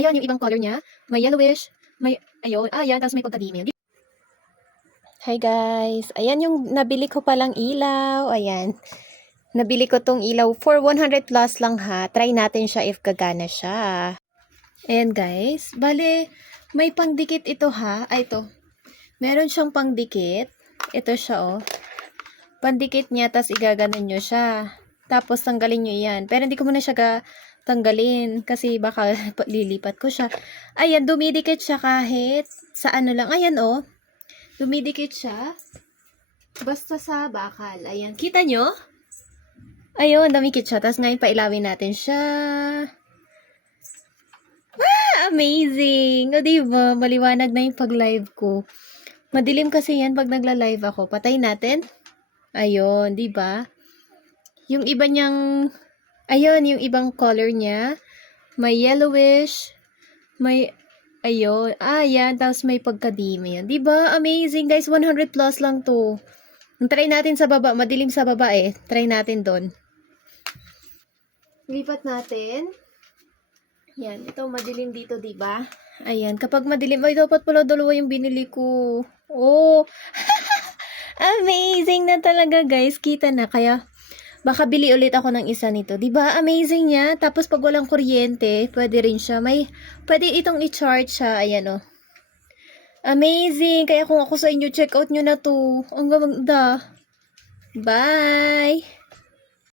Ayan, yung ibang color niya. May yellowish, may, ayun, ayan, tapos may pagka-dim. Hi guys, ayan yung nabili ko palang ilaw, ayan. Nabili ko tong ilaw for 100 plus lang ha. Try natin siya if gagana siya. Ayan guys, bale, may pangdikit ito ha. Ay, ito. Meron siyang pangdikit. Ito siya oh. Pandikit niya, tas igaganon nyo siya. Tapos tanggalin nyo yan. Pero hindi ko muna siya tanggalin kasi baka lilipat ko siya. Ayan, dumidikit siya kahit sa ano lang. Ayan oh. Dumidikit siya. Basta sa bakal. Ayan. Kita nyo? Ayun, dumikit siya. Tapos ngayon pailawin natin siya. Ah, amazing! O diba? Maliwanag na yung pag-live ko. Madilim kasi yan pag nagla-live ako. Patay natin. Ayun, diba? Yung iba niyang... Ayun, yung ibang color niya. May yellowish. May... Ayun. Ah, yan. Tapos may pagka-dim yan. Diba? Amazing, guys. 100 plus lang to. Try natin sa baba. Madilim sa baba eh. Try natin doon. Lipat natin. Yan. Ito, madilim dito, diba? Ayan. Kapag madilim, ay, dapat pala dalawa yung binili ko. Oh! Amazing na talaga, guys. Kita na. Kaya, baka bili ulit ako ng isa nito. Diba? Amazing niya. Tapos, pag walang kuryente, pwede rin siya. Pwede itong i-charge siya. Ayan, oh. Amazing! Kaya kung ako sa inyo, check out nyo na to. Ang ganda. Bye!